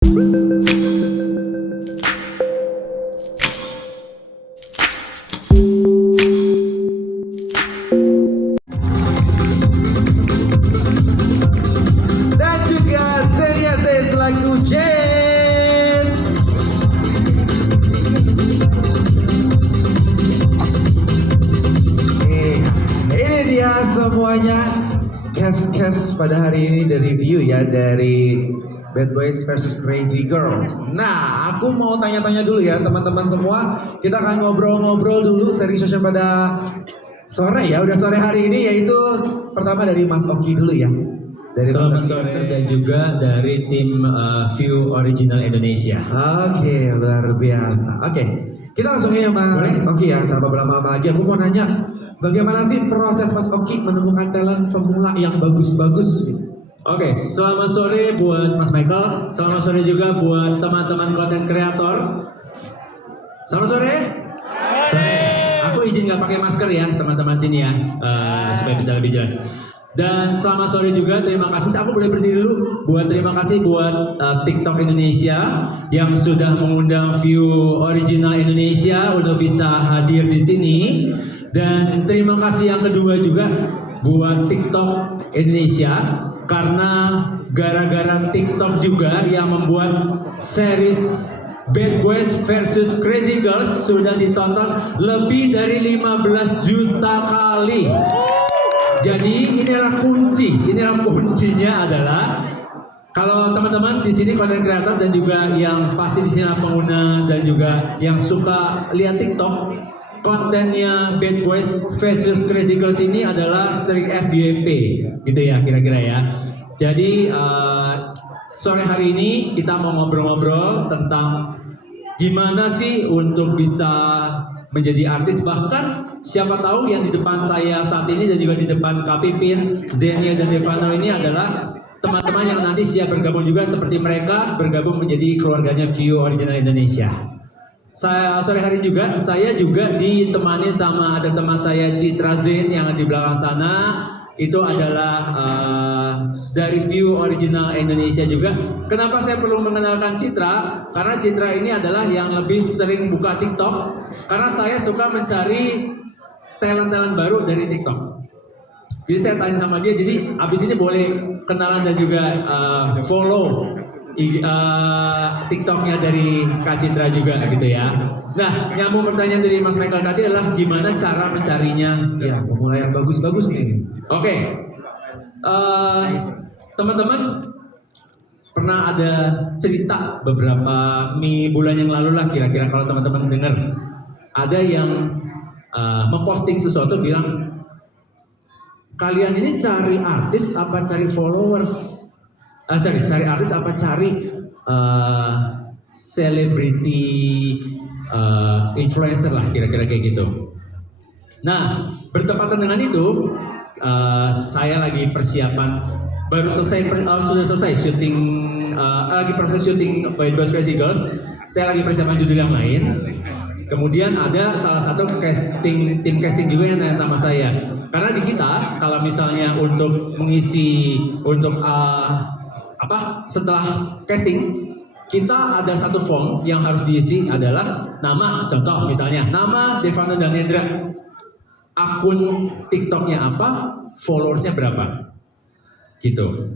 Dan juga Celia saya selaku Jen. Ini dia semuanya cast pada hari ini dari review ya, dari Bad Boys versus Crazy Girls. Nah, aku mau tanya-tanya dulu ya teman-teman semua. Kita akan ngobrol-ngobrol dulu seri session pada sore ya, udah sore hari ini, yaitu pertama dari Mas Oki dulu ya. Dari Selamat sore dan juga dari tim View Original Indonesia. Oke, luar biasa. Oke, kita langsung aja Mas Oki ya, tanpa berlama-lama lagi. Aku mau nanya, bagaimana sih proses Mas Oki menemukan talent pemula yang bagus-bagus? Oke, selamat sore buat Mas Michael. Selamat sore juga buat teman-teman konten kreator. Selamat sore. Sore. Aku izin nggak pakai masker ya teman-teman sini ya, supaya bisa lebih jelas. Dan selamat sore juga, terima kasih. Aku boleh berdiri dulu. Terima kasih buat TikTok Indonesia yang sudah mengundang View Original Indonesia untuk bisa hadir di sini. Dan terima kasih yang kedua juga buat TikTok Indonesia, karena gara-gara TikTok juga yang membuat series Bad Boys versus Crazy Girls sudah ditonton lebih dari 15 juta kali. Jadi inilah kuncinya adalah kalau teman-teman di sini konten kreator dan juga yang pasti di sini pengguna dan juga yang suka lihat TikTok, kontennya Bad Boys versus Crazy Girls ini adalah sering FYP gitu ya kira-kira ya. Jadi sore hari ini kita mau ngobrol-ngobrol tentang gimana sih untuk bisa menjadi artis. Bahkan siapa tahu yang di depan saya saat ini dan juga di depan Kak Pipin, Zenia dan Devano ini adalah teman-teman yang nanti siap bergabung juga seperti mereka bergabung menjadi keluarganya View Original Indonesia. Sore hari juga saya juga ditemani sama ada teman saya Citra Zen yang di belakang sana. Itu adalah dari View Original Indonesia juga. Kenapa saya perlu mengenalkan Citra? Karena Citra ini adalah yang lebih sering buka TikTok. Karena saya suka mencari talent-talent baru dari TikTok. Jadi saya tanya sama dia, jadi abis ini boleh kenalan dan juga follow TikToknya dari Kak Citra juga gitu ya. Nah, nyambung pertanyaan dari Mas Michael tadi adalah gimana cara mencarinya? Ya, pemula yang bagus-bagus nih. Oke, teman-teman pernah ada cerita beberapa bulan yang lalu lah kira-kira kalau teman-teman dengar ada yang memposting sesuatu bilang, kalian ini cari artis apa cari followers? Cari artis apa cari selebriti influencer lah kira-kira kayak gitu. Nah, bertepatan dengan itu saya lagi persiapan baru selesai sudah selesai syuting lagi proses syuting Bad Boys Crazy Girls. Saya lagi persiapan judul yang lain. Kemudian ada salah satu tim casting juga yang nanya sama saya. Karena di kita kalau misalnya untuk mengisi untuk setelah casting kita ada satu form yang harus diisi adalah nama, contoh misalnya nama Devano dan Hendra, akun TikToknya apa, followersnya berapa, gitu.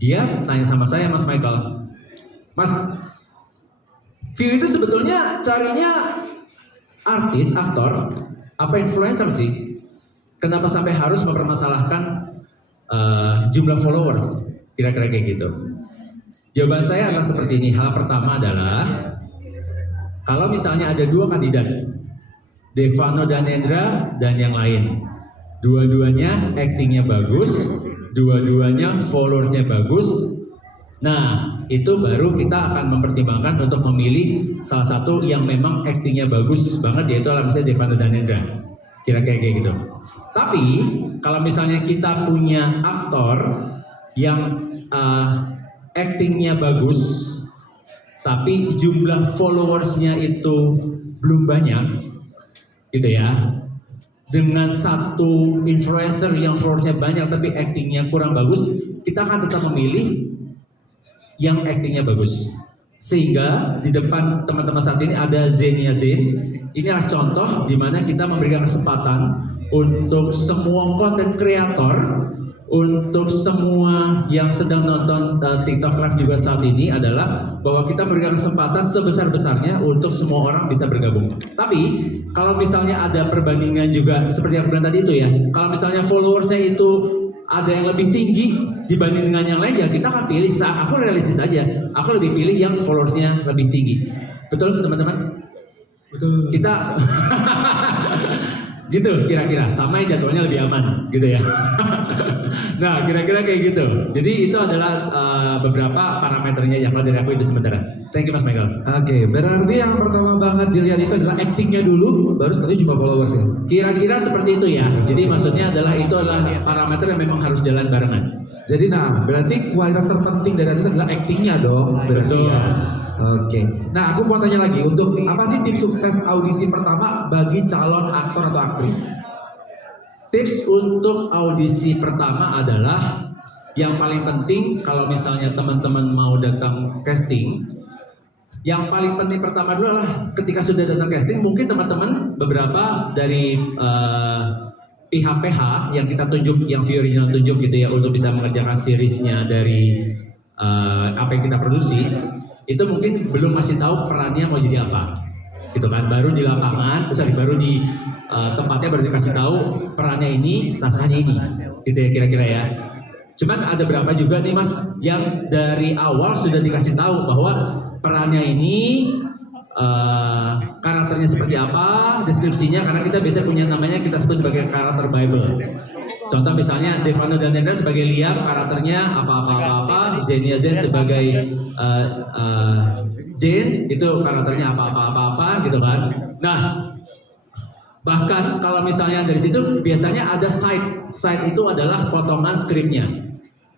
Dia tanya sama saya, Mas Michael, Mas, View itu sebetulnya carinya artis, aktor, apa influencer sih? Kenapa sampai harus mempermasalahkan jumlah followers? Kira-kira kayak gitu. Jawaban saya adalah seperti ini. Hal pertama adalah kalau misalnya ada dua kandidat, Devano dan Hendra dan yang lain, dua-duanya actingnya bagus, dua-duanya followersnya bagus. Nah, itu baru kita akan mempertimbangkan untuk memilih salah satu yang memang actingnya bagus banget, yaitu misalnya Devano dan Hendra. Kira-kira kayak gitu. Tapi kalau misalnya kita punya aktor yang actingnya bagus, tapi jumlah followersnya itu belum banyak, gitu ya. Dengan satu influencer yang followersnya banyak tapi actingnya kurang bagus, kita akan tetap memilih yang actingnya bagus. Sehingga di depan teman-teman saat ini ada Zenia Zain. Inilah contoh di mana kita memberikan kesempatan untuk semua konten kreator, untuk semua yang sedang nonton TikTok Live juga saat ini adalah bahwa kita memberikan kesempatan sebesar-besarnya untuk semua orang bisa bergabung. Tapi kalau misalnya ada perbandingan juga seperti yang bilang tadi itu ya, kalau misalnya followersnya itu ada yang lebih tinggi dibanding dengan yang lain, ya kita akan pilih. Aku realistis aja, aku lebih pilih yang followersnya lebih tinggi. Betul teman-teman? Betul. Kita gitu kira-kira, sama yang jadwalnya lebih aman gitu ya. Nah kira-kira kayak gitu. Jadi itu adalah beberapa parameternya yang kalau dari aku itu sementara. Thank you Mas Michael. Oke, berarti yang pertama banget dilihat itu adalah actingnya dulu, baru setelah itu jumlah followersnya. Kira-kira seperti itu ya. Jadi maksudnya adalah itu adalah parameter yang memang harus jalan barengan. Jadi nah, berarti kualitas terpenting dari itu adalah actingnya dong. Betul. Ya. Oke. Nah, aku mau tanya lagi, untuk apa sih tips sukses audisi pertama bagi calon aktor atau aktris? Tips untuk audisi pertama adalah yang paling penting kalau misalnya teman-teman mau datang casting, yang paling penting pertama dulu adalah ketika sudah datang casting, mungkin teman-teman beberapa dari pihak PH yang kita tunjuk, yang view original tunjuk gitu ya, untuk bisa mengerjakan seriesnya dari apa yang kita produksi, itu mungkin belum masih tahu perannya mau jadi apa, gitu kan? Baru di lapangan, baru di tempatnya baru dikasih tahu perannya ini, naskahnya ini, gitu ya kira-kira ya. Cuman ada berapa juga nih Mas yang dari awal sudah dikasih tahu bahwa perannya ini karakternya seperti apa, deskripsinya, karena kita biasa punya namanya kita sebut sebagai karakter Bible. Contoh misalnya Devano dan Hendra sebagai Liam, karakternya apa-apa-apa, Zenia Zain sebagai Jane, itu karakternya apa-apa-apa gitu kan. Nah, bahkan kalau misalnya dari situ biasanya ada side itu adalah potongan skripnya.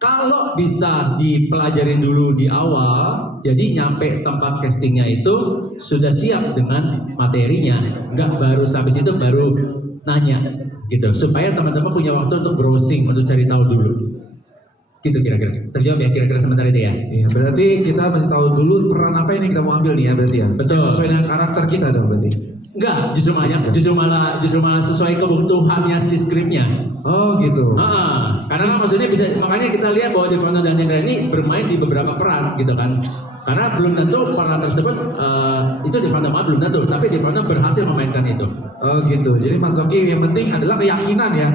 Kalau bisa dipelajarin dulu di awal, jadi nyampe tempat castingnya itu sudah siap dengan materinya, nggak baru sampai situ baru nanya gitu, supaya teman-teman punya waktu untuk browsing, untuk cari tahu dulu. Gitu kira-kira. Terjawab ya kira-kira sementara itu ya. Iya, berarti kita mesti tahu dulu peran apa ini kita mau ambil nih ya berarti ya. Betul. Sesuai dengan karakter kita dong berarti. Enggak, justru malah sesuai kebutuhannya si skripnya. Oh gitu. Karena kan maksudnya bisa, makanya kita lihat bahwa Devano dan Hendra ini bermain di beberapa peran gitu kan. Karena belum tentu peran tersebut itu Devano belum tentu, tapi Devano berhasil memainkan itu. Oh gitu. Jadi Mas Zoki yang penting adalah keyakinan ya.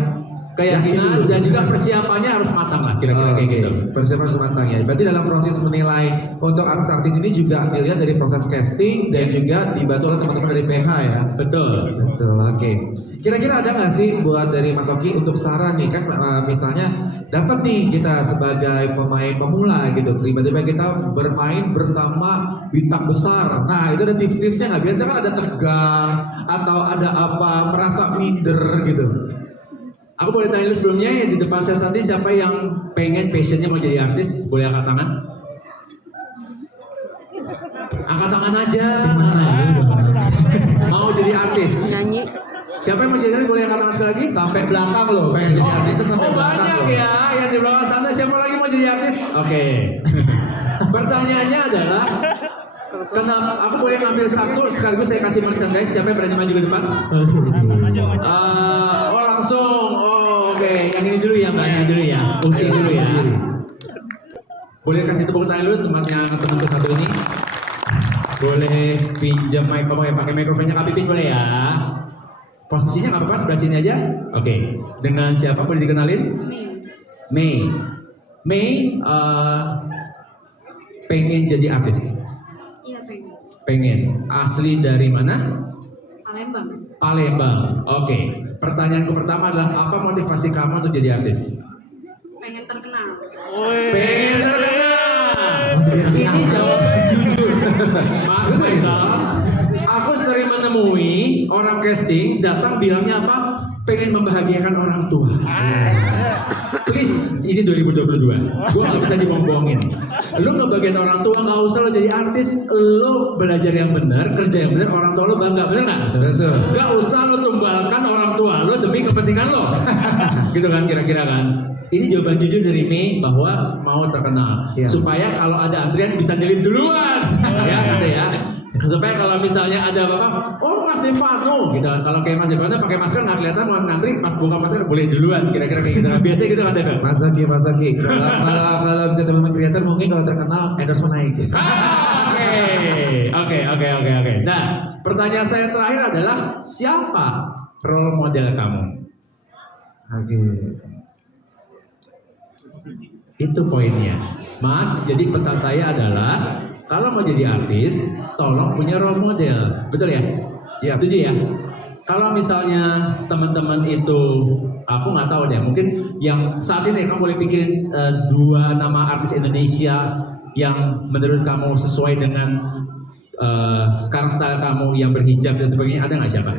Keyakinan dan juga persiapannya harus matang lah kira-kira kayak gitu. Persiapan harus matang ya. Berarti dalam proses menilai untuk artis-artis ini juga dilihat dari proses casting dan juga dibantu oleh teman-teman dari PH ya. Betul. Betul. Oke. Kira-kira ada nggak sih buat dari Mas Zoki untuk saran nih kan misalnya dapat nih kita sebagai pemain pemula gitu, tiba-tiba kita bermain bersama bintang besar. Nah itu ada tips-tipsnya nggak? Biasanya kan ada tegang atau ada apa, merasa minder gitu. Aku boleh tanya dulu sebelumnya ya, di depan saya nanti siapa yang pengen passionnya mau jadi artis? Boleh angkat tangan? Angkat tangan aja. Mau jadi artis? Nyanyi. Siapa yang mau jadi artis? Boleh angkat tangan sekali lagi? Sampai belakang loh, pengen jadi artisnya sampai belakang banyak loh. ya yang di belakang sana. Siapa lagi mau jadi artis? Oke. Pertanyaannya adalah, kenapa aku boleh ngambil satu sekaligus saya kasih merchandise? Siapa yang berani maju ke depan? Oh langsung. Oh, oke. Yang ini dulu ya, mbaknya dulu ya. Kunci dulu ya. Boleh kasih tepuk tangan dulu tempatnya teman satu ini. Boleh pinjam mic, kamu yang pakai mikrofonnya Kak Pipin boleh ya. Posisinya nggak apa-apa, sebelah sini aja. Oke. Dengan siapa boleh dikenalin? Mei. Mei pengen jadi artis. Iya pengen. Pengen. Asli dari mana? Palembang. Palembang. Oke. Pertanyaanku pertama adalah apa motivasi kamu untuk jadi artis? Pengen terkenal. Pengen terkenal. Ini jawaban jujur. Mas Michael, aku sering menemui orang casting datang bilangnya apa? Pengen membahagiakan orang tua. Please, ini 2022. Gua nggak bisa dibohong-bohongin. Lu ngebagian orang tua nggak usah lo jadi artis. Lu belajar yang benar, kerja yang benar, orang tua lo bangga, bener nggak? Betul. Gak usah lo tumbalkan orang tua lo demi kepentingan lo. Gitu kan kira-kira kan. Ini jawaban jujur dari Mei bahwa mau terkenal. Iya. Supaya kalau ada antrian bisa nyelip duluan. kalau misalnya ada bapak, oh Mas Devano gitu. Kalau kayak Mas Devano pakai masker nggak kelihatan, mau ngantri pas buka masker boleh duluan. Kira-kira kayak gitu. Biasanya gitu kan Devan? Mas Zaki. Kalau bisa teman-teman kreator mungkin kalau terkenal endorsement naik. Oke. Nah, pertanyaan saya terakhir adalah siapa role model kamu? Oke. Itu poinnya, Mas. Jadi pesan saya adalah kalau mau jadi artis, tolong punya role model, betul ya? Iya. Setuju ya? Kalau misalnya teman-teman itu, aku nggak tahu deh, mungkin yang saat ini kamu boleh pikirin 2 nama artis Indonesia yang menurut kamu sesuai dengan sekarang style kamu yang berhijab dan sebagainya, ada nggak siapa?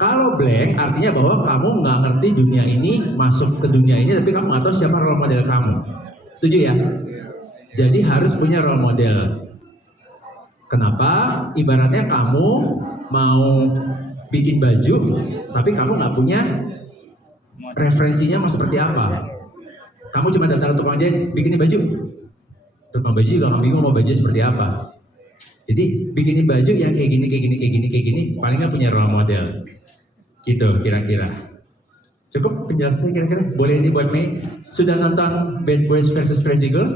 Kalau blank artinya bahwa kamu nggak ngerti dunia ini, masuk ke dunia ini, tapi kamu nggak tahu siapa role model kamu. Setuju ya? Jadi harus punya role model. Kenapa? Ibaratnya kamu mau bikin baju, tapi kamu nggak punya referensinya mau seperti apa. Kamu cuma datang ke tukang jahit, bikinin baju. Tukang baju juga nggak bingung mau baju seperti apa. Jadi bikinin baju yang kayak gini, paling nggak punya role model. Gitu kira-kira. Cukup penjelasannya kira-kira? Boleh ini buat Mei? Sudah nonton Bad Boys versus Crazy Girls?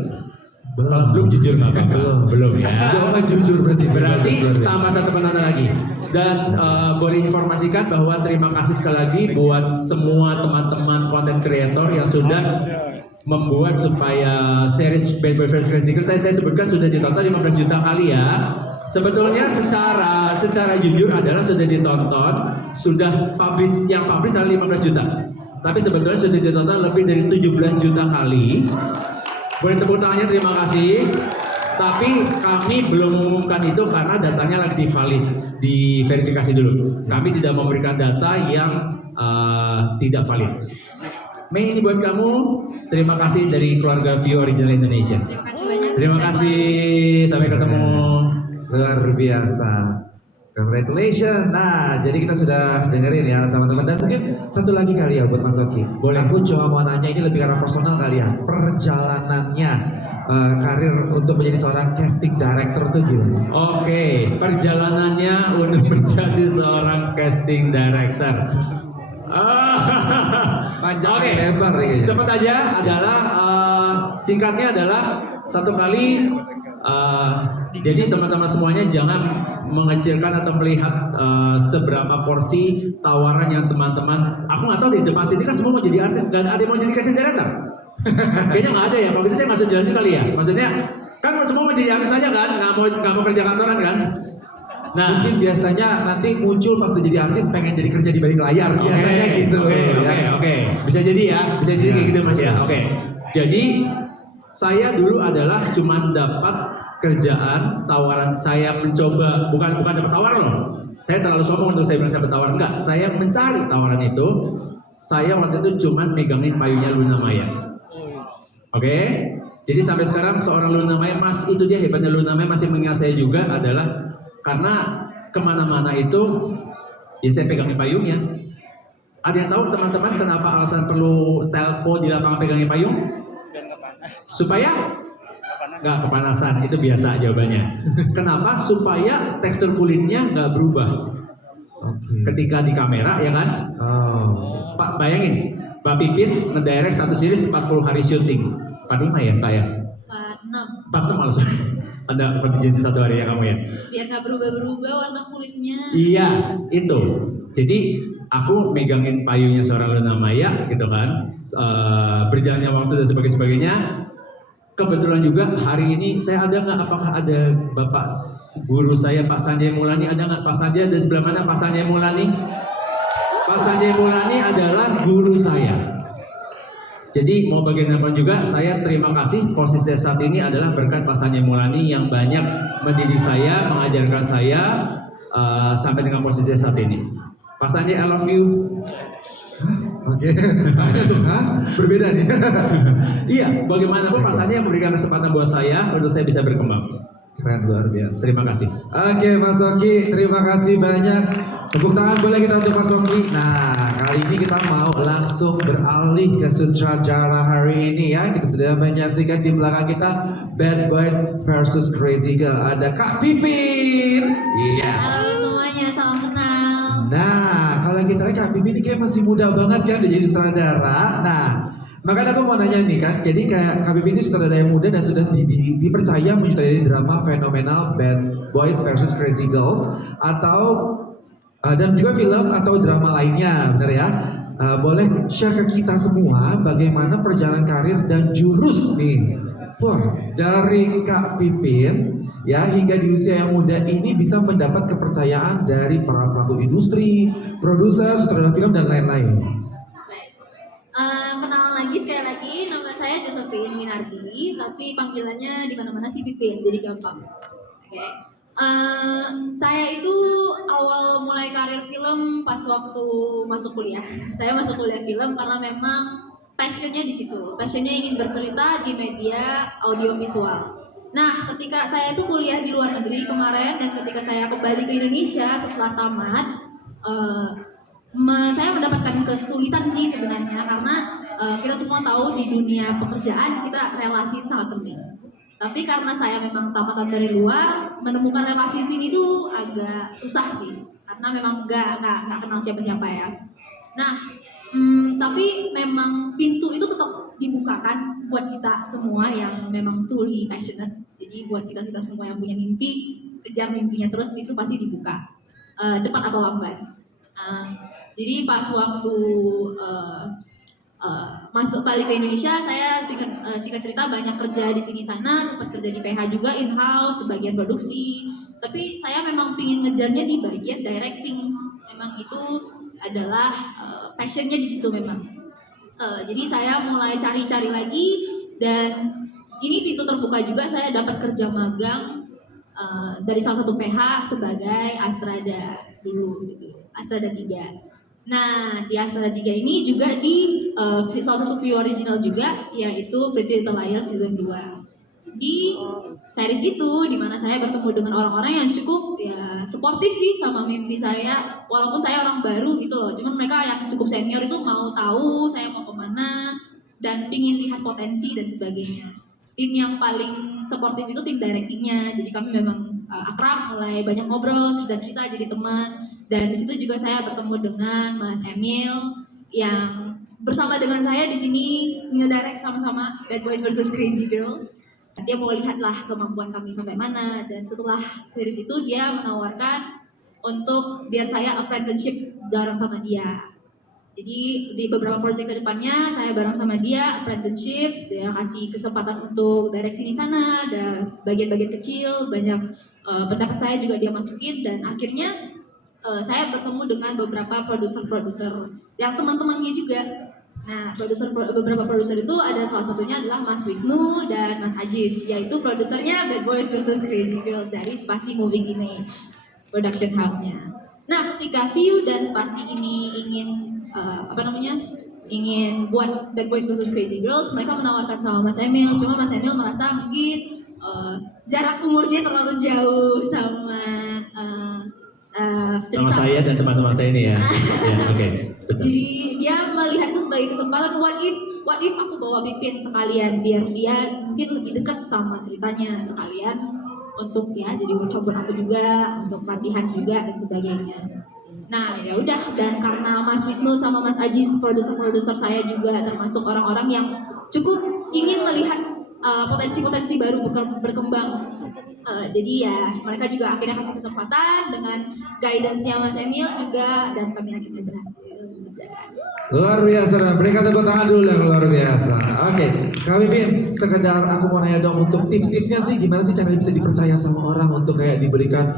Kalau belum jujur nggak apa-apa. Belum ya. Jawaban jujur berarti. Tambah 1 penonton lagi. Dan boleh informasikan bahwa terima kasih sekali lagi buat semua teman-teman content creator yang sudah membuat supaya series Bad Boys vs Crazy Girls tadi saya sebutkan sudah ditonton 15 juta kali ya. Sebetulnya secara jujur adalah sudah ditonton, sudah yang publish adalah 15 juta. Tapi sebetulnya sudah ditonton lebih dari 17 juta kali. Boleh tepuk tangannya, terima kasih. Tapi kami belum mengumumkan itu karena datanya lagi diverifikasi dulu. Kami tidak memberikan data yang tidak valid. Mei, ini buat kamu. Terima kasih dari keluarga View Original Indonesia. Terima kasih banyak. Terima kasih. Sampai ketemu. Luar biasa. Congratulations. Nah, jadi kita sudah dengerin ya teman-teman. Dan mungkin satu lagi kali ya buat Mas Zoki. Boleh. Aku cuma mau nanya ini lebih karena personal kali ya. Perjalanannya karir untuk menjadi seorang casting director tuh gimana? Oke, perjalanannya untuk menjadi seorang casting director. Panjang Oke, lebar ya. cepat aja adalah singkatnya adalah satu kali. Jadi teman-teman semuanya jangan mengecilkan atau melihat seberapa porsi tawaran yang teman-teman. Aku nggak tahu di depan sini kan semua mau jadi artis, dan ada yang mau jadi casting director. Kayaknya nggak ada ya. Kalau gitu saya nggak usah jelasin kali ya. Maksudnya kan semua mau jadi artis aja kan, nggak mau kerja kantoran kan. Nah, Mungkin biasanya nanti muncul pas udah jadi artis pengen jadi kerja di balik layar biasanya gitu. Oke. Bisa jadi ya, bisa jadi kayak gitu Mas ya. Oke. Jadi saya dulu adalah cuma dapat kerjaan tawaran, saya mencoba bukan dapat tawaran loh. Saya terlalu sombong untuk saya bilang saya tawaran, enggak. Saya mencari tawaran itu. Saya waktu itu cuma megangin payungnya Luna Maya. Oke. Jadi sampai sekarang seorang Luna Maya, Mas, itu dia hebatnya Luna Maya masih mengingat saya juga adalah karena kemana-mana itu ya saya pegangin payungnya. Ada yang tahu teman-teman kenapa alasan perlu telco di lapangan pegangin payung? Supaya nggak kepanasan, itu biasa jawabannya. Kenapa? Supaya tekstur kulitnya nggak berubah ketika di kamera, ya kan? Pak, bayangin, Mbak Pipit ngedirect satu series 40 hari syuting. 45 ya, Pak ya? 46 malah sorry. Ada kontingensi 1 hari ya kamu ya? Biar nggak berubah-berubah warna kulitnya. Iya, itu. Jadi aku megangin payungnya seorang Luna Maya gitu kan. Berjalannya waktu dan sebagainya. Kebetulan juga hari ini saya ada nggak? Apakah ada Bapak guru saya Pak Sanjay Mulani? Ada nggak Pak Sanjay? Dari sebelah mana Pak Sanjay Mulani? Pak Sanjay Mulani adalah guru saya. Jadi mau bagaimanapun juga saya terima kasih posisi saya saat ini adalah berkat Pak Sanjay Mulani yang banyak mendidik saya, mengajarkan saya sampai dengan posisi saya saat ini. Pak Sanjay, I love you. Oke. Berbeda nih. Iya, bagaimanapun Pak Sanjay memberikan kesempatan buat saya untuk saya bisa berkembang. Keren, luar biasa. Terima kasih. Oke Mas Oki, terima kasih banyak. Tepuk tangan boleh kita untuk Mas Oki. Nah, kali ini kita mau langsung beralih ke sutradara hari ini ya. Kita sudah menyaksikan di belakang kita Bad Boys versus Crazy Girl. Ada Kak Pipin. Yes. Halo semuanya, salam kenal. Nah, kalau kita lihat Kak Pipin ini kayak masih muda banget kan udah jadi sutradara. Nah, makanya aku mau nanya nih kan, jadi kayak Kak Pipin ini sutradara yang muda dan sudah dipercaya menyutradarai drama fenomenal Bad Boys versus Crazy Girls atau dan juga film atau drama lainnya, benar ya? Boleh share ke kita semua bagaimana perjalanan karir dan jurus nih, wah dari Kak Pipin ya hingga di usia yang muda ini bisa mendapat kepercayaan dari para pelaku industri, produser, sutradara film dan lain-lain. Baik. Kenalan lagi sekali lagi, nama saya Josephine Minardi, tapi panggilannya di mana-mana sih Pipin, jadi gampang. Oke. Saya itu awal mulai karir film pas waktu masuk kuliah. Saya masuk kuliah film karena memang passionnya di situ. Passionnya ingin bercerita di media audiovisual. Nah, ketika saya itu kuliah di luar negeri kemarin dan ketika saya kembali ke Indonesia setelah tamat, saya mendapatkan kesulitan sih sebenarnya karena kita semua tahu di dunia pekerjaan kita relasi sangat penting. Tapi karena saya memang tamatan dari luar, menemukan relasi di sini tuh agak susah sih, karena memang nggak kenal siapa-siapa ya. Nah, tapi memang pintu itu tetap dibukakan buat kita semua yang memang truly passionate. Jadi buat kita semua yang punya mimpi, kejar mimpinya terus itu pasti dibuka, cepat atau lambat. Jadi pas waktu masuk balik ke Indonesia, saya singkat cerita banyak kerja di sini sana, sempat kerja di PH juga in-house, sebagian produksi. Tapi saya memang pingin ngejarnya di bagian directing. Memang itu adalah passionnya di situ memang. Jadi saya mulai cari-cari lagi dan ini pintu terbuka juga, saya dapat kerja magang dari salah satu PH sebagai Astrada dulu gitu, Astrada 3. Nah, di Astrada 3 ini juga di salah satu view original juga, yaitu Pretty Little Liars Season 2. Di series itu, dimana saya bertemu dengan orang-orang yang cukup ya suportif sih sama mimpi saya, walaupun saya orang baru gitu loh, cuman mereka yang cukup senior itu mau tahu saya mau kemana, dan pingin lihat potensi dan sebagainya. Tim yang paling suportif itu tim directingnya, jadi kami memang akrab, mulai banyak ngobrol, cerita-cerita jadi teman. Dan di situ juga saya bertemu dengan Mas Emil yang bersama dengan saya di sini ngedirect sama-sama Bad Boys versus Crazy Girls. Dia mau lihatlah kemampuan kami sampai mana, dan setelah series itu dia menawarkan untuk biar saya apprenticeship bareng sama dia. Jadi di beberapa proyek ke depannya saya bareng sama dia apprenticeship, dia kasih kesempatan untuk direct sini sana, ada bagian-bagian kecil, banyak pendapat saya juga dia masukin, dan akhirnya saya bertemu dengan beberapa produser-produser yang teman-temannya juga. Nah, beberapa produser itu ada salah satunya adalah Mas Wisnu dan Mas Ajis, yaitu produsernya Bad Boys versus Crazy Girls dari Spasi Moving Image production house-nya. Nah, ketika View dan Spasi ini ingin ingin buat Bad Boys versus Crazy Girls, mereka menawarkan sama Mas Emil, cuma Mas Emil merasa mungkin jarak umurnya terlalu jauh sama cerita. Sama saya dan teman-teman saya ini ya. Ya, oke. Jadi dia melihat itu sebagai kesempatan, what if aku bawa Pipin sekalian biar dia mungkin lebih dekat sama ceritanya, sekalian untuk ya jadi mencoba aku juga untuk latihan juga dan sebagainya. Nah ya udah, dan karena Mas Wisnu sama Mas Ajis produser saya juga termasuk orang-orang yang cukup ingin melihat potensi-potensi baru berkembang. Jadi ya mereka juga akhirnya kasih kesempatan dengan guidance-nya Mas Emil juga, dan kami akhirnya berhasil. Luar biasa, dan berikan tepuk tangan dulu yang luar biasa. Oke, Kak Pipin, sekedar aku mau nanya dong untuk tips-tipsnya sih, gimana sih caranya bisa dipercaya sama orang untuk kayak diberikan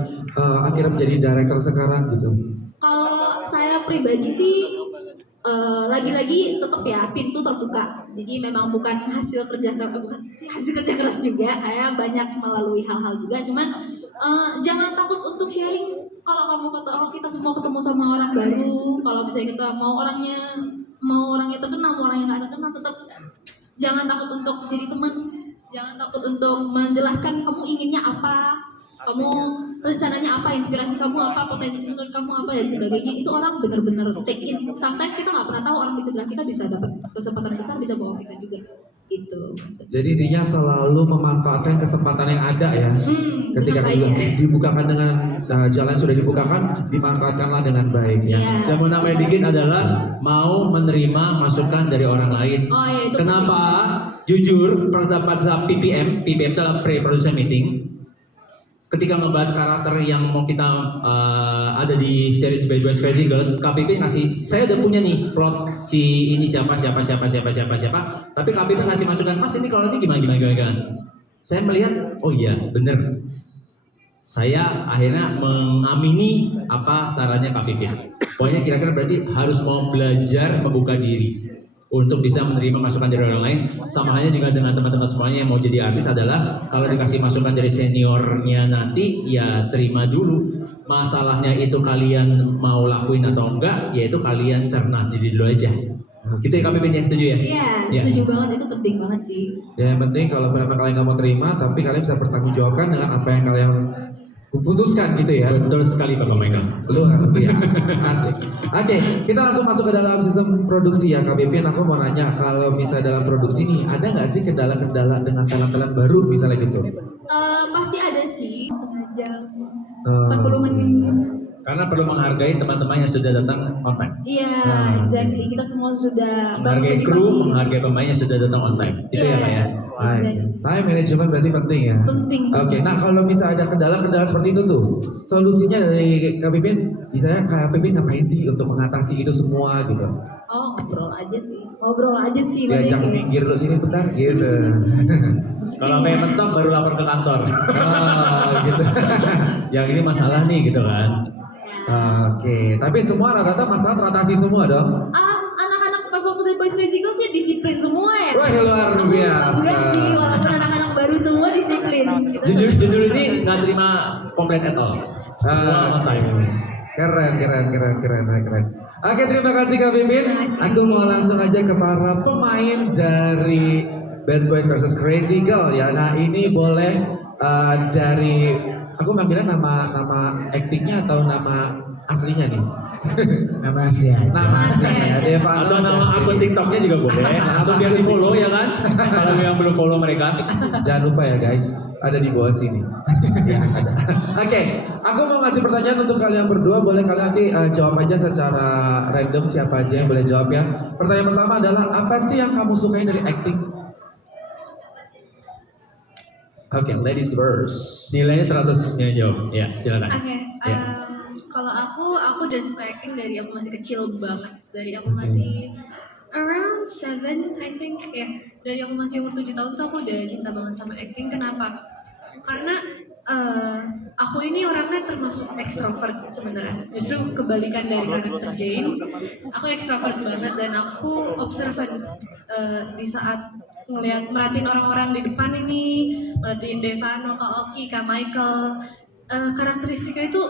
akhirnya menjadi director sekarang gitu? Kalau saya pribadi sih lagi-lagi tetap ya pintu terbuka. Jadi memang bukan hasil kerja keras juga. Saya banyak melalui hal-hal juga. Cuman jangan takut untuk sharing. Kalau kita semua ketemu sama orang baru, kalau misalnya kita mau orangnya terkenal, mau orangnya nggak terkenal, tetap jangan takut untuk jadi teman. Jangan takut untuk menjelaskan kamu inginnya apa. kamu rencananya apa, inspirasi kamu apa, potensi menurut kamu apa dan sebagainya. Itu orang benar-benar take in. Sometimes kita nggak pernah tahu orang di sebelah kita bisa dapat kesempatan besar, bisa bawa kita juga gitu. Jadi intinya selalu memanfaatkan kesempatan yang ada ya. Ketika makanya. dibukakan dengan jalan yang sudah dibukakan, dimanfaatkanlah dengan baik ya. Iya. Dan mau nambahin dikit adalah mau menerima masukan dari orang lain. Oh iya, itu Kenapa? Jujur, pada saat PPM itu adalah pre-production meeting. Ketika ngebahas karakter yang mau kita ada di series Bad Boys Crazy Girls, KPP ngasih, saya udah punya nih plot si ini siapa. Tapi KPP ngasih masukan, Mas ini kalau nanti gimana. Saya melihat, oh iya bener. Saya akhirnya mengamini apa sarannya KPP. Pokoknya kira-kira berarti harus mau belajar membuka diri untuk bisa menerima masukan dari orang lain. Sama halnya juga dengan teman-teman semuanya yang mau jadi artis adalah kalau dikasih masukan dari seniornya nanti ya terima dulu. Masalahnya itu kalian mau lakuin atau enggak, yaitu kalian cerna sendiri dulu aja. Gitu ya KPP yang setuju ya? Iya, Ya. setuju banget, itu penting banget sih. Ya, yang penting kalau memang kalian nggak mau terima, tapi kalian bisa bertanggungjawabkan dengan apa yang kalian putuskan gitu ya. Betul sekali Bapak Michael. Luar biasa, asik. Oke, kita langsung masuk ke dalam sistem produksi ya Kak Pipin. Aku mau nanya, kalau misalnya dalam produksi nih, ada nggak sih kendala-kendala dengan talent-talent baru misalnya gitu? Pasti ada sih, setengah jam, Eh, 40 menit. Karena perlu menghargai teman-teman yang sudah datang on time. Iya, Nah. exactly. Kita semua sudah Menghargai bangun kru, pagi. menghargai pemain yang sudah datang on time. Itu ya Pak ya. Yes, exactly. Time management berarti penting ya. Penting. Oke, nah kalau misalnya ada kendala-kendala seperti itu tuh, solusinya dari Kak Pipin, misalnya Kak Pipin ngapain sih untuk mengatasi itu semua gitu? Oh, ngobrol aja sih. Ngobrol aja sih. Diajak maksudnya kayak- minggir lu sini bentar gitu. Kalau sampai mentok baru lapor ke kantor. Oh, gitu. Yang ini masalah nih gitu kan. Oke, tapi semua rata-rata masalah teratasi semua dong. Anak-anak pas waktu Bad Boys Crazy Girls sih disiplin semua ya. Wah, luar biasa. Enggak sih, walaupun anak-anak baru semua disiplin. Kita Jujur ini nggak terima komplain at all. Semua on time. Keren. Oke, terima kasih Kak Pipin. Aku mau langsung aja ke para pemain dari Bad Boys versus Crazy Girl ya. Nah, ini boleh dari aku manggilnya nama aktingnya atau nama aslinya nih? Nama asli aja. Nama aslinya ya, Deva. Atau nama akun TikToknya juga boleh. Langsung biar di follow ya kan. Kalau yang belum follow mereka. Jangan lupa ya guys, ada di bawah sini. Ya, ada. Oke, aku mau ngasih pertanyaan untuk kalian berdua. Boleh kalian nanti jawab aja secara random, siapa aja yang boleh jawab ya. Pertanyaan pertama adalah, apa sih yang kamu sukai dari acting? Oke, ladies first. Nilainya 100 yang jawab. Ya, silakan. Oke, Ya. kalau aku udah suka acting dari aku masih kecil banget, dari aku masih around 7 I think ya, dari aku masih umur 7 tahun tuh aku udah cinta banget sama acting. Kenapa? Karena aku ini orangnya termasuk ekstrovert sebenarnya. Justru kebalikan dari karakter Jane, aku ekstrovert banget dan aku observant di saat merhatiin orang-orang di depan ini, merhatiin Devano, Kak Oki, Kak Michael. Karakteristiknya itu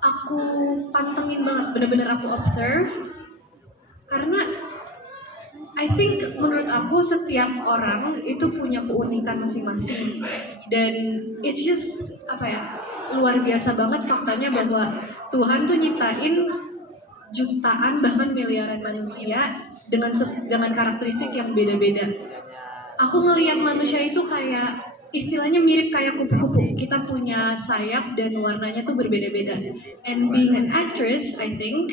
aku pantengin banget, bener-bener aku observe karena I think menurut aku setiap orang itu punya keunikan masing-masing dan it's just apa ya, luar biasa banget faktanya bahwa Tuhan tuh nyiptain jutaan bahkan miliaran manusia dengan karakteristik yang beda-beda. Aku ngelihat manusia itu kayak istilahnya mirip kayak kupu-kupu. Kita punya sayap dan warnanya tuh berbeda-beda. And being an actress, I think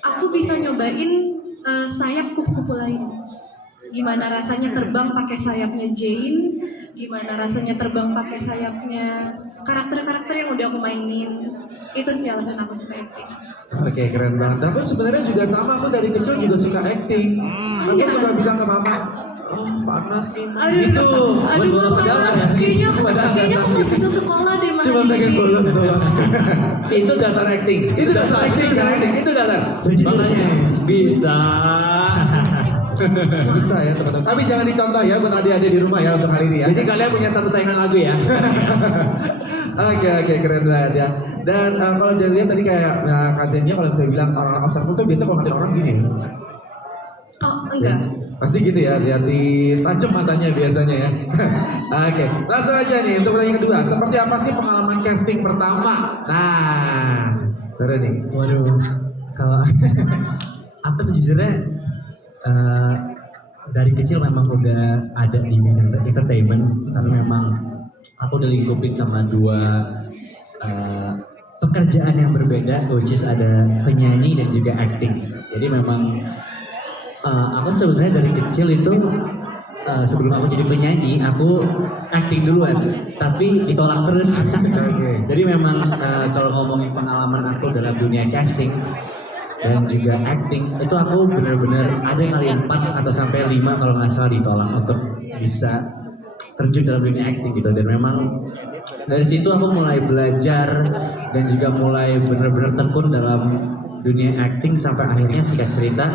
aku bisa nyobain sayap kupu-kupu lain. Gimana rasanya terbang pakai sayapnya Jane? Gimana rasanya terbang pakai sayapnya karakter-karakter yang udah aku mainin? Itu sih alasan aku suka acting. Oke, keren banget. Tapi sebenarnya juga sama, aku dari kecil juga suka acting. Aku suka bilang ke mama, oh panas nih, Ma." gitu. aduh bolos Mama, segala ya. kayaknya aku nggak bisa sekolah deh Cuma pengen bolos doang. Itu dasar acting. Itu dasar acting, kan? Itu dasar. Sejujurnya. Makanya bisa. Bisa ya teman-teman. Tapi jangan dicontoh ya buat adik-adik di rumah ya untuk hari ini ya. Jadi kalian punya satu saingan lagu ya. Oke, keren banget ya. Dan kalau dilihat tadi kayak Kak Zenia kalau misalnya bilang orang-orang observer tuh biasa kalau ngatain orang gini ya. Oh enggak. Pasti gitu ya, liatin tajam matanya biasanya ya. Oke, langsung aja nih untuk pertanyaan kedua. Seperti apa sih pengalaman casting pertama? Nah, seru nih. Waduh, kalau aku sejujurnya dari kecil memang udah ada di entertainment, tapi memang aku udah lingkupin sama dua pekerjaan yang berbeda, which is ada penyanyi dan juga acting. Jadi memang aku sebenarnya dari kecil itu sebelum aku jadi penyanyi, aku acting duluan, tapi ditolak terus. Jadi memang kalau ngomongin pengalaman aku dalam dunia casting dan juga acting, itu aku benar-benar ada kali 4 atau sampai 5 kalau nggak salah ditolak untuk bisa terjun dalam dunia acting gitu. Dan memang dari situ aku mulai belajar dan juga mulai benar-benar tekun dalam dunia acting sampai akhirnya singkat cerita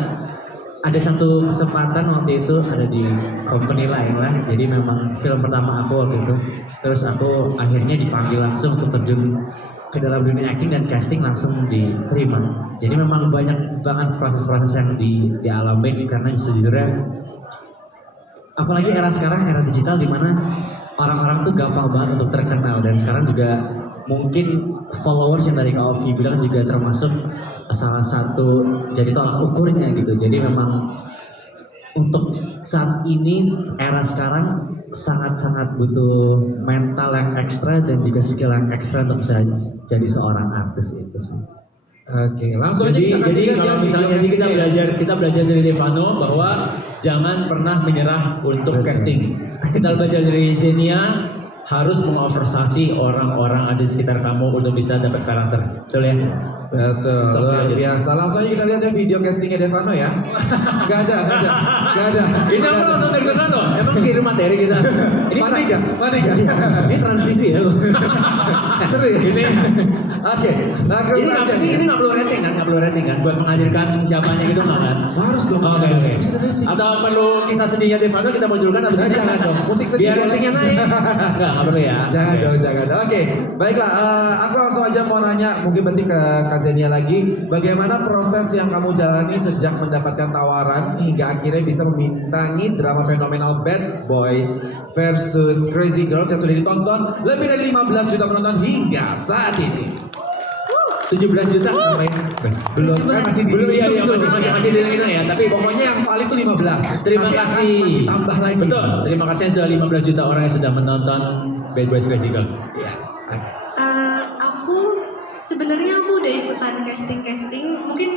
ada satu kesempatan waktu itu ada di company lain lah, jadi memang film pertama aku waktu itu. Terus aku akhirnya dipanggil langsung untuk terjun ke dalam dunia acting dan casting langsung diterima. Jadi memang banyak banget proses-proses yang dialami karena sejujurnya apalagi era sekarang, era digital di mana orang-orang tuh gampang banget untuk terkenal. Dan sekarang juga mungkin followers yang tadi Kak Ovi bilang juga termasuk salah satu jadi tolak ukurnya gitu. Jadi memang untuk saat ini era sekarang sangat-sangat butuh mental yang ekstra dan juga skill yang ekstra untuk bisa jadi seorang artis itu sih. Oke, langsung aja Jadi, kita jadi kasih kalau lihat misalnya video kita belajar dari Devano bahwa jangan pernah menyerah untuk casting. Kita belajar dari Zenia, harus mengoversasi orang-orang ada di sekitar kamu untuk bisa dapat karakter. Betul ya? Betul, luar biasa. Langsung aja kita lihat ya video castingnya Devano ya. Gak ada. Ini aku langsung dari Devano. Emang kirim materi kita. Ini Mati gak? Ini Trans TV ya. Seru ya? Ini. Oke, langsung Ini aja. ini nggak perlu rating kan? Nggak perlu rating kan? Buat menghadirkan siapanya gitu nggak kan? Harus dong. Oke. Atau perlu kisah sedihnya Devano kita munculkan habis ini? Jangan dong. Musik sedih Biar boleh. ratingnya naik. Nggak perlu ya. Jangan dong. Oke, baiklah. Aku langsung aja mau nanya, mungkin berarti ke Kak Zenia lagi. Bagaimana proses yang kamu jalani sejak mendapatkan tawaran hingga akhirnya bisa membintangi drama fenomenal Bad Boys versus Crazy Girls yang sudah ditonton lebih dari 15 juta penonton hingga saat ini? 17 juta main. Belum kan masih Belum ya, dihitung itu. masih dihitung ya. Tapi Pokoknya yang paling itu 15. terima Nanti akan kasih. masih tambah lagi. Betul. Terima kasih sudah 15 juta orang yang sudah menonton Bad Boys Crazy Girls. Yes. Aku sebenarnya aku udah ikutan casting. Mungkin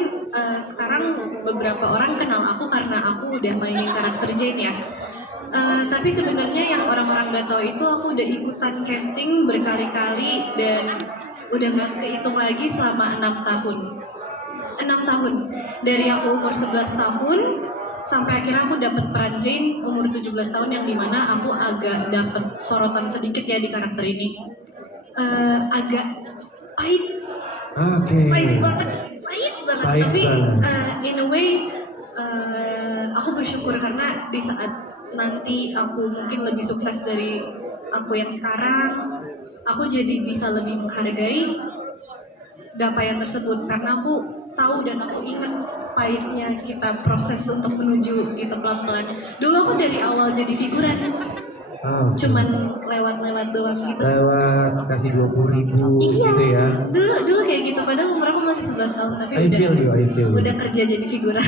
sekarang beberapa orang kenal aku karena aku udah mainin karakter Jane ya. Tapi sebenarnya yang orang-orang nggak tahu itu aku udah ikutan casting berkali-kali dan udah nggak kehitung lagi selama 6 tahun. 6 tahun dari aku umur 11 tahun sampai akhirnya aku dapat peran Jane umur 17 tahun yang dimana aku agak dapat sorotan sedikit ya di karakter ini. Agak pahit Oke. pahit banget. Pahit Tapi banget. in a way aku bersyukur karena di saat nanti aku mungkin lebih sukses dari aku yang sekarang, aku jadi bisa lebih menghargai capaian tersebut karena aku tahu dan aku ingat pahitnya kita proses untuk menuju gitu pelan-pelan. Dulu aku dari awal jadi figuran, cuman lewat-lewat doang gitu. Lewat kasih 20.000 Iya. gitu ya. Dulu kayak gitu, padahal umur aku masih 11 tahun tapi I feel you. udah kerja jadi figuran.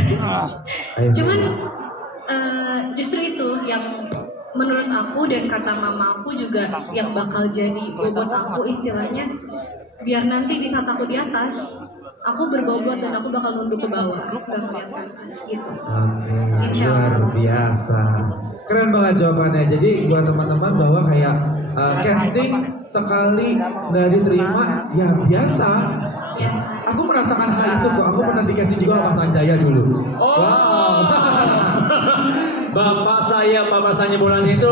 I feel Cuman you. justru itu yang menurut aku dan kata mama aku juga yang bakal jadi bobot aku istilahnya, biar nanti di saat aku di atas aku berbobot dan aku bakal nunduk ke bawah, gak ngeliat ke atas gitu. Oke, Insya luar Allah. biasa. Keren banget jawabannya. Jadi buat teman-teman bahwa kayak casting sekali nggak diterima ya biasa. Biasa. Aku merasakan hal itu kok. Aku pernah di casting juga sama Sanjaya dulu. Oh. Bapak saya bulan itu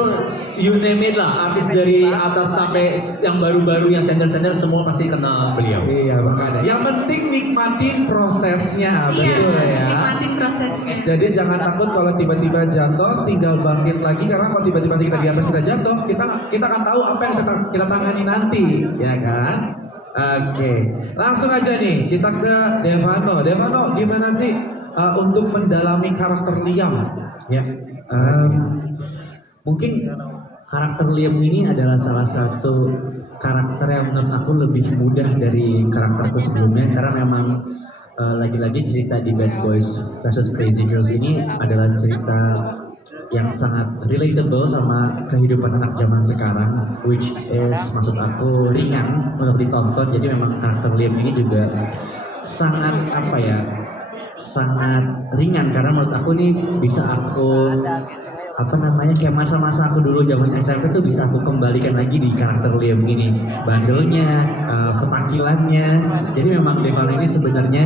you name it lah, artis dari atas sampai yang baru-baru yang senior semua pasti kenal beliau. Iya makanya. Yang penting nikmati prosesnya, betul Iya, ya. nikmatin prosesnya. Jadi jangan takut kalau tiba-tiba jatuh, tinggal bangkit lagi karena kalau tiba-tiba kita di atas kita jatuh, kita akan tahu apa yang kita tangani nanti, ya kan? Oke, langsung aja nih kita ke Devano. Devano, gimana sih untuk mendalami karakter Liam? Ya. Mungkin karakter Liam ini adalah salah satu karakter yang menurut aku lebih mudah dari karakterku sebelumnya karena memang lagi-lagi cerita di Bad Boys versus Crazy Girls ini adalah cerita yang sangat relatable sama kehidupan anak zaman sekarang, which is maksud aku ringan untuk ditonton. Jadi memang karakter Liam ini juga sangat apa ya, sangat ringan karena menurut aku nih bisa aku apa namanya kayak masa-masa aku dulu zaman SMP tuh bisa aku kembalikan lagi di karakter Liam ini, bandelnya, petakilannya. Jadi memang Devano ini sebenarnya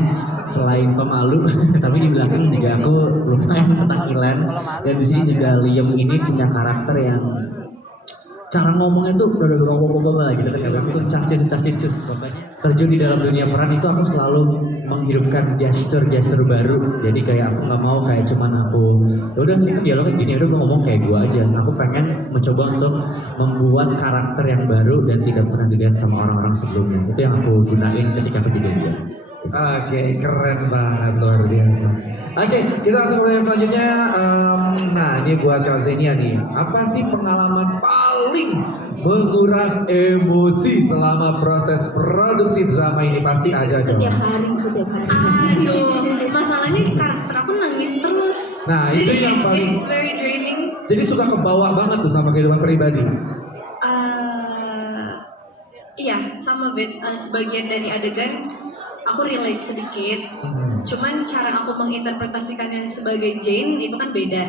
selain pemalu tapi di belakang juga aku lumayan petakilan, dan di sini juga Liam ini punya karakter yang cara ngomongnya tuh udah berubah-ubah gitu kan, langsung cas-cas pokoknya terjun di dalam dunia peran itu aku selalu menghidupkan gestur baru. Jadi kayak aku nggak mau kayak cuman aku udah ini kan dialognya gini, udah gue ngomong kayak gue aja. Aku pengen mencoba untuk membuat karakter yang baru dan tidak pernah dilihat sama orang-orang sebelumnya. Itu yang aku gunain ketika kejadian. Oke, keren banget, luar biasa. Oke, kita langsung mulai selanjutnya. Nah, ini buat Kak Zenia nih. Apa sih pengalaman paling menguras emosi selama proses produksi drama ini? Pasti ada dong. Setiap hari. Aduh, masalahnya karakter aku nangis terus. Nah, itu Jadi, yang paling. it's very draining. Jadi suka kebawa banget tuh sama kehidupan pribadi. Iya, some of it. Sebagian dari adegan aku relate sedikit. Cuman cara aku menginterpretasikannya sebagai Jane itu kan beda.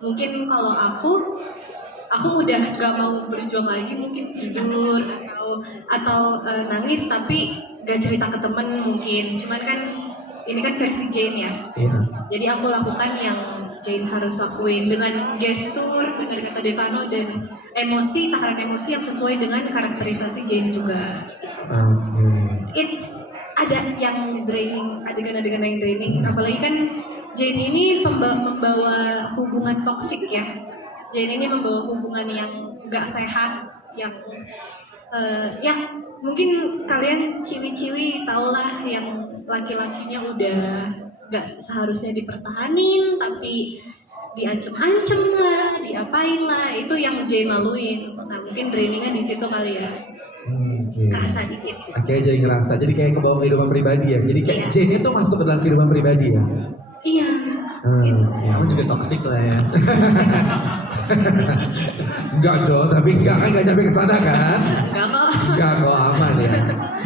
Mungkin kalau aku udah gak mau berjuang lagi, mungkin tidur atau nangis tapi gak cerita ke temen mungkin. Cuman kan ini kan versi Jane ya. Iya. Jadi aku lakukan yang Jane harus lakuin dengan gestur, benar kata Devano, dan emosi, takaran emosi yang sesuai dengan karakterisasi Jane juga. Oke. It's ada yang draining, adegan-adegan yang draining, apalagi kan Jane ini membawa hubungan toksik ya. Jane ini membawa hubungan yang gak sehat, yang ya mungkin kalian ciwi-ciwi tahulah yang laki-lakinya udah gak seharusnya dipertahanin tapi diancem-ancem lah, diapain lah, itu yang Jane laluin. Nah mungkin drainingnya di situ kali ya. Oke. Kerasa dikit. Akhirnya jadi ngerasa, jadi kayak kebawa kehidupan pribadi ya. Jadi kayak Iya. Jane itu masuk ke dalam kehidupan pribadi ya. Iya. Ya, aku juga toksik lah ya. Enggak dong, tapi enggak sampai ke sana kan? Enggak kok. Enggak kok, aman ya.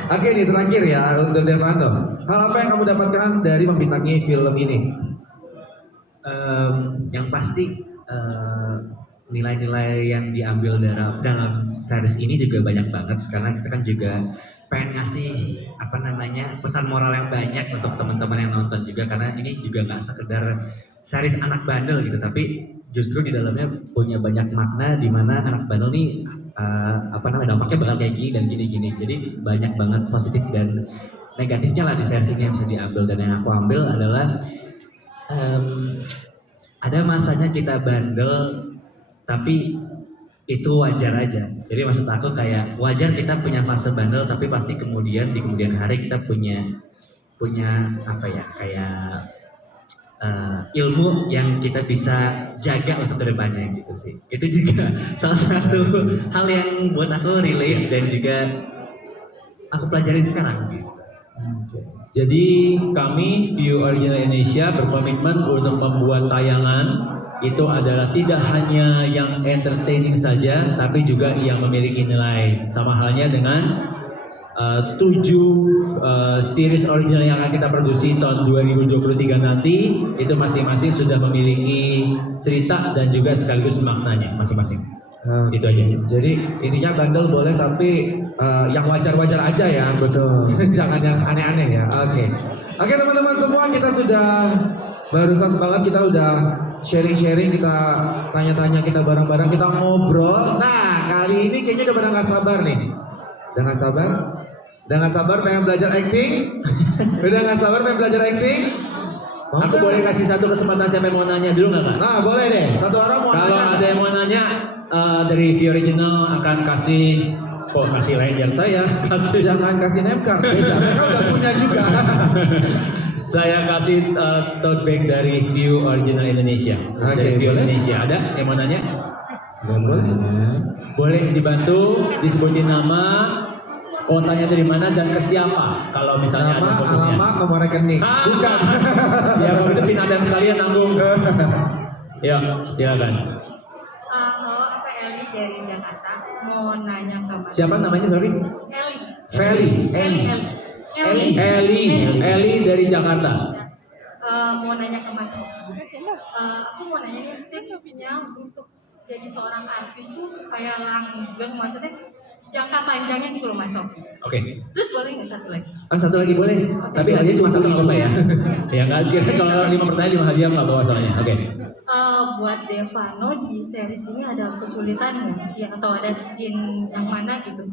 Oke nih terakhir ya untuk Devano. Hal apa yang kamu dapatkan dari membintangi film ini? Yang pasti nilai-nilai yang diambil dalam series ini juga banyak banget karena kita kan juga pengen ngasih apa namanya pesan moral yang banyak untuk teman-teman yang nonton juga, karena ini juga nggak sekedar series anak bandel gitu, tapi justru di dalamnya punya banyak makna di mana anak bandel nih apa namanya dampaknya bakal kayak gini dan gini-gini. Jadi banyak banget positif dan negatifnya lah di series ini yang bisa diambil, dan yang aku ambil adalah ada masanya kita bandel tapi itu wajar aja. Jadi maksud aku kayak wajar kita punya fase bandel, tapi pasti kemudian di kemudian hari kita punya apa ya kayak ilmu yang kita bisa jaga untuk kedepannya gitu sih. Itu juga salah satu hal yang buat aku relate dan juga aku pelajarin sekarang gitu. Jadi kami View Original Indonesia berkomitmen untuk membuat tayangan itu adalah tidak hanya yang entertaining saja, tapi juga yang memiliki nilai. Sama halnya dengan 7 series original yang akan kita produksi tahun 2023 nanti, itu masing-masing sudah memiliki cerita dan juga sekaligus maknanya masing-masing. Itu aja. Jadi intinya bandel boleh tapi yang wajar-wajar aja ya. Betul. Jangan yang aneh-aneh ya. Oke teman-teman semua, kita sudah barusan banget kita udah sharing-sharing, kita tanya-tanya, kita bareng-bareng, kita ngobrol. Nah kali ini kayaknya udah pada nggak sabar nih. Udah nggak sabar pengen belajar acting. Udah nggak sabar pengen belajar acting. Aku boleh kasih satu kesempatan siapa yang mau nanya dulu nggak kak? Nah boleh deh, satu orang mau Kalau nanya. ada yang mau nanya dari View Original akan kasih kasih layar saya, kasih Jangan kasih name card, beda. Mereka udah punya juga. Saya kasih tote bag dari View Original Indonesia. Oke, Dari View boleh. Indonesia. Ada yang mau nanya? Boleh. Boleh dibantu disebutin nama, kotanya dari mana dan ke siapa kalau misalnya ada Nama, fokusnya. alamat, nomor rekening. Ah, Bukan. Ya kalau itu pin Adam sekalian tanggung. Ya, silakan. Halo, aku Eli dari Jakarta. Mau nanya ke Mas. Siapa namanya sorry? Eli. Feli. Eli dari Jakarta. Mau nanya ke Mas. Aku mau nanya nih tipsnya untuk jadi seorang artis tuh supaya langgeng, maksudnya jangka panjangnya gitu loh Mas. Oke. Terus boleh nggak satu lagi? Satu lagi boleh. Tapi hadiah cuma satu nggak apa-apa ya. Ya nggak kira kalau 5 pertanyaan 5 hadiah nggak bawa soalnya. Oke. Buat Devano di series ini ada kesulitan nggak sih atau ada scene yang mana gitu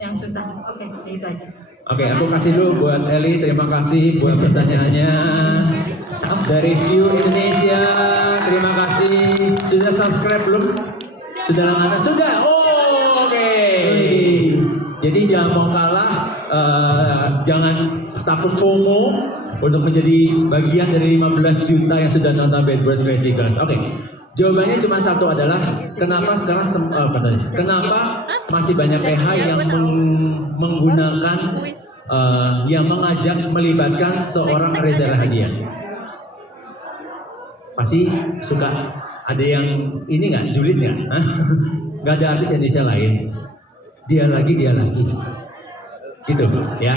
yang susah? Oke, itu aja. Oke, aku kasih dulu buat Eli. Terima kasih buat pertanyaannya. Dari View Indonesia, terima kasih. Sudah subscribe belum? Sudah langganan? Sudah. Oh, oke. Jadi jangan mau kalah, jangan takut FOMO untuk menjadi bagian dari 15 juta yang sudah nonton Bad Boys Crazy Girls. Oke. Jawabannya cuma satu adalah kenapa sekarang kenapa masih banyak PH yang menggunakan yang mengajak melibatkan seorang Reza Rahadian. Pasti suka ada yang ini nggak julid nggak? Hah? Nggak ada artis Indonesia lain. Dia lagi gitu ya.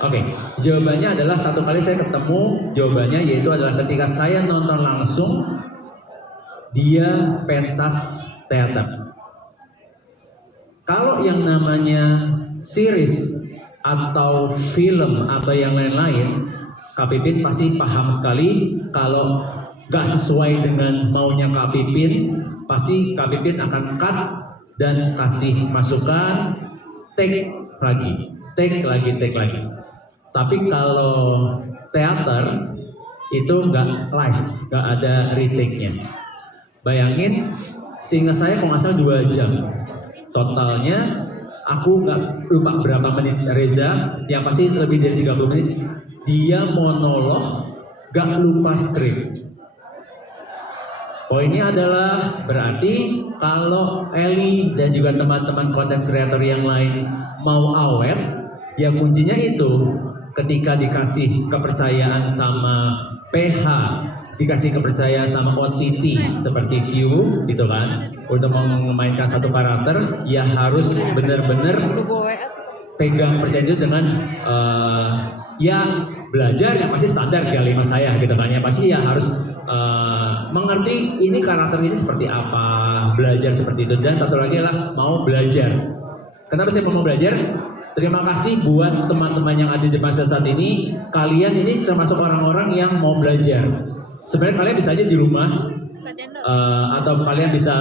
Oke, jawabannya adalah satu kali saya ketemu jawabannya yaitu adalah ketika saya nonton langsung dia pentas teater. Kalau yang namanya series atau film atau yang lain-lain, Kak Pipin pasti paham sekali kalau gak sesuai dengan maunya Kak Pipin, pasti Kak Pipin akan cut dan kasih masukan, take lagi. Tapi kalau teater itu nggak live, nggak ada retake-nya. Bayangin, seingat saya kalau nggak salah 2 jam. Totalnya aku nggak lupa berapa menit Reza, yang pasti lebih dari 30 menit. Dia monolog, nggak lupa skrip. Poinnya adalah berarti kalau Eli dan juga teman-teman content creator yang lain mau awet, ya kuncinya itu ketika dikasih kepercayaan sama PH, dikasih kepercayaan sama OTT seperti View gitu kan, untuk memainkan satu karakter, ya harus benar-benar pegang percaya itu dengan ya belajar yang pasti standar kalimat saya gitu kan, ya pasti ya harus mengerti ini karakter ini seperti apa, belajar seperti itu. Dan satu lagi adalah mau belajar. Kenapa saya mau belajar? Terima kasih buat teman-teman yang ada di masa saat ini. Kalian ini termasuk orang-orang yang mau belajar. Sebenarnya kalian bisa aja di rumah atau kalian bisa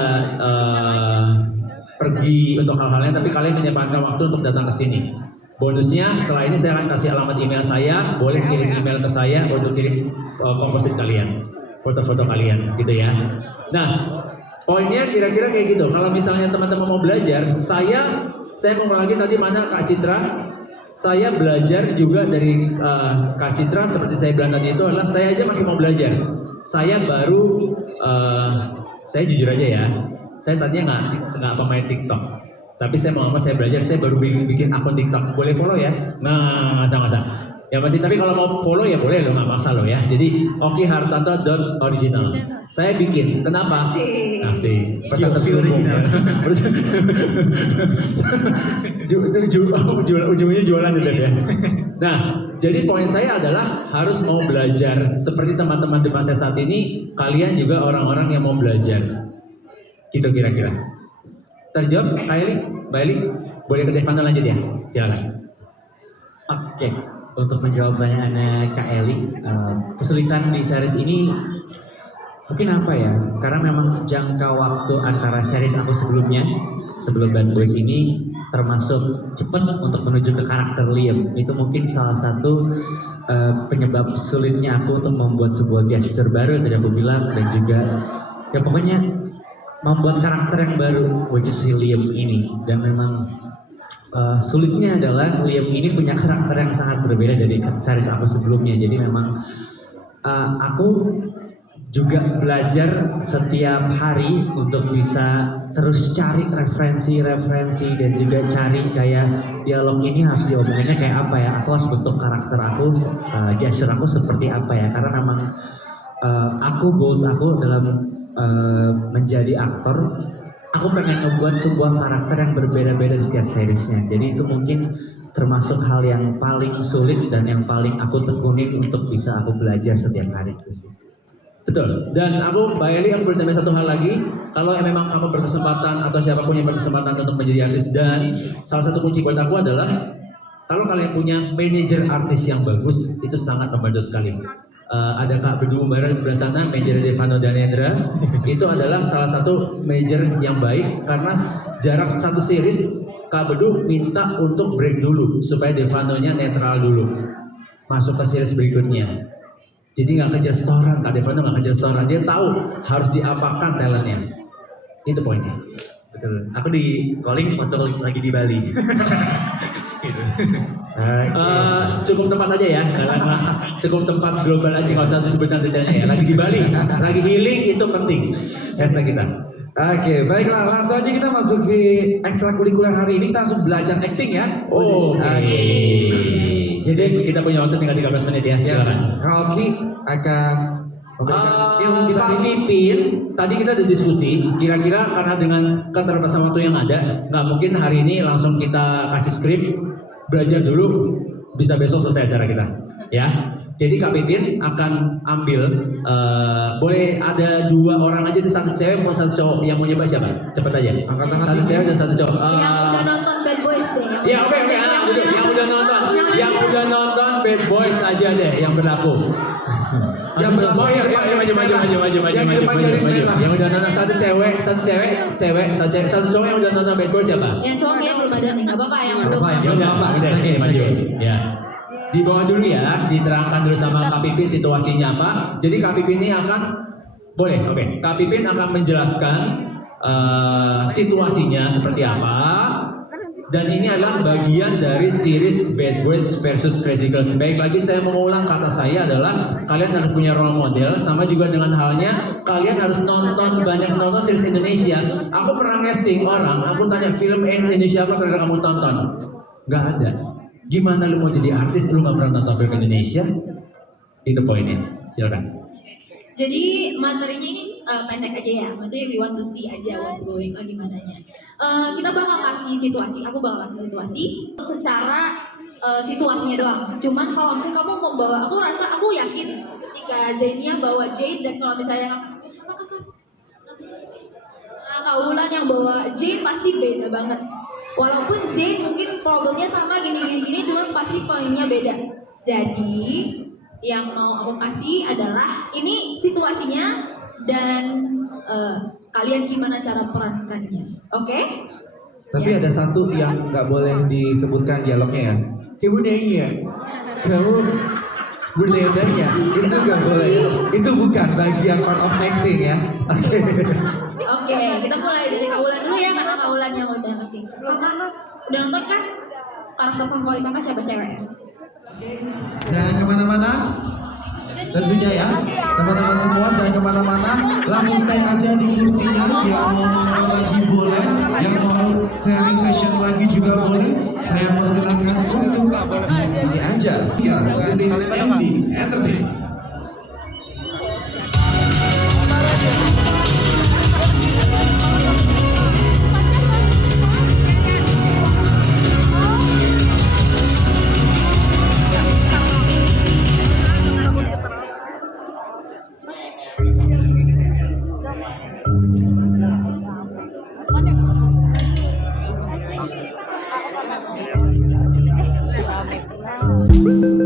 pergi untuk hal-hal lain, tapi kalian menyempatkan waktu untuk datang ke sini. Bonusnya setelah ini saya akan kasih alamat email saya, boleh kirim email ke saya untuk kirim komposit kalian, foto-foto kalian, gitu ya. Nah, poinnya kira-kira kayak gitu. Kalau misalnya teman-teman mau belajar, saya mau lagi tadi mana Kak Citra. Saya belajar juga dari Kak Citra, seperti saya bilang tadi itu adalah saya aja masih mau belajar. Saya baru, saya jujur aja ya, saya tadinya nggak pemain TikTok, tapi saya saya belajar, saya baru bikin akun TikTok. Boleh follow ya? Nah, masa-masa. Ya pasti, tapi kalau mau follow ya boleh loh, nggak maksa loh ya. Jadi okihartanto.original. Saya bikin, kenapa? Asik. Pesan terselubung. Ujungnya jualan gitu ya. Nah, jadi poin saya adalah harus mau belajar. Seperti teman-teman di masa saat ini, kalian juga orang-orang yang mau belajar. Gitu kira-kira. Terjawab, Kak Eli? Mbak Eli? Boleh ke Devana lanjut ya? Silakan. Oke, untuk menjawab pertanyaannya Kak Eli, kesulitan di series ini mungkin apa ya? Karena memang jangka waktu antara series aku sebelumnya, sebelum Bad Boys ini termasuk cepat untuk menuju ke karakter Liam. Itu mungkin salah satu penyebab sulitnya aku untuk membuat sebuah gesture baru yang tadi aku bilang, dan juga ya pokoknya membuat karakter yang baru, which is si Liam ini. Dan memang sulitnya adalah Liam ini punya karakter yang sangat berbeda dari series aku sebelumnya. Jadi memang aku juga belajar setiap hari untuk bisa terus cari referensi dan juga cari kayak dialog ini harus diomonginnya kayak apa ya. Aku harus bentuk karakter aku, gesture aku seperti apa ya. Karena memang goals aku dalam menjadi aktor, aku pengen membuat sebuah karakter yang berbeda-beda di setiap seriesnya. Jadi itu mungkin termasuk hal yang paling sulit dan yang paling aku tekunin untuk bisa aku belajar setiap hari itu sih. Betul. Dan aku, Mbak Eli, aku bertanya satu hal lagi. Kalau memang kamu berkesempatan atau siapapun yang berkesempatan untuk menjadi artis, dan salah satu kunci buat aku adalah kalau kalian punya manajer artis yang bagus, itu sangat membantu sekali. Ada Kak Bedu Umbara di sebelah sana, manajer Devano Danendra. Itu adalah salah satu manajer yang baik karena jarak satu series Kak Bedu minta untuk break dulu supaya Devanonya netral dulu masuk ke series berikutnya. Jadi nggak kejar setoran, Kak Devano nggak kejar setoran, dia tahu harus diapakan talentnya. Itu poinnya. Betul. Aku di calling waktu lagi di Bali. Gitu. Cukup tempat aja ya, karena cukup tempat global aja, nggak usah disebutkan detailnya ya. Lagi di Bali, lagi healing, itu penting. Hashtag kita. Oke, baiklah, langsung aja kita masuk ke ekstrakurikuler hari ini. Kita langsung belajar acting ya. Oke. Jadi kita punya waktu tinggal 13 menit ya. Silakan. Kak Oki akan memberikan ilmu kita Pak Pipin, tadi kita udah diskusi, kira-kira karena dengan keterbatasan waktu yang ada, nggak mungkin hari ini langsung kita kasih skrip, belajar dulu, bisa besok selesai acara kita, ya. Jadi Kak Pipin akan ambil, boleh ada 2 orang aja, satu cewek mau satu cowok, yang mau nyoba siapa? Cepet aja. Angkat tangan Satu tinggi. cewek dan satu cowok. Yang udah nonton Bad Boys deh. Ya oke, yang udah nonton, Bad Boys aja deh yang berlaku. Yang berlaku. Ya, maju. Yang udah nonton satu cewek, satu cowok yang udah nonton Bad Boys siapa? Yang cowok kayaknya belum ada nih, nggak apa-apa yang belum. Ya udah, udah, oke, maju. Ya. Di bawah dulu ya, diterangkan dulu sama Kak Pipin situasinya apa. Jadi Kak Pipin ini akan, boleh, oke. Kak Pipin akan menjelaskan situasinya seperti apa. Dan ini adalah bagian dari series Bad Boys versus Crazy Girls. Baik lagi saya mengulang kata saya adalah kalian harus punya role model, sama juga dengan halnya kalian harus banyak nonton series Indonesia. Aku pernah casting orang, aku tanya film Indonesia apa terakhir kamu tonton? Gak ada. Gimana lu mau jadi artis lu gak pernah nonton film Indonesia? Itu poinnya. Silakan. Jadi materinya ini pendek aja ya, maksudnya we want to see aja what's going on gimananya. Kita bakal kasih situasi, aku bakal kasih situasi secara situasinya doang. Cuman kalau mungkin kamu mau bawa, aku yakin ketika Zenia bawa Jane dan kalau misalnya Kak Wulan yang bawa Jane pasti beda banget. Walaupun Jane mungkin problemnya sama gini, cuman pasti poinnya beda. Jadi yang mau aku kasih adalah ini situasinya dan kalian gimana cara perankannya, oke? Tapi ada satu yang nggak boleh disebutkan dialognya ya. Kamu nanya, kamu berdaya, itu nggak boleh. Itu bukan bagian part of acting ya. Oke, kita mulai dari Kaulan dulu ya, karena Kaulan yang udah acting. Udah nonton kan? Karakter favorit kakak siapa cewek? Jangan kemana-mana. Tentunya ya, teman-teman semua jangan kemana-mana. Langsung stay aja di kursinya. Yang mau nonton lagi boleh, yang mau sharing session lagi juga boleh. Saya persilakan untuk di sini aja. Ya, di sini MD Entertain. Thank you.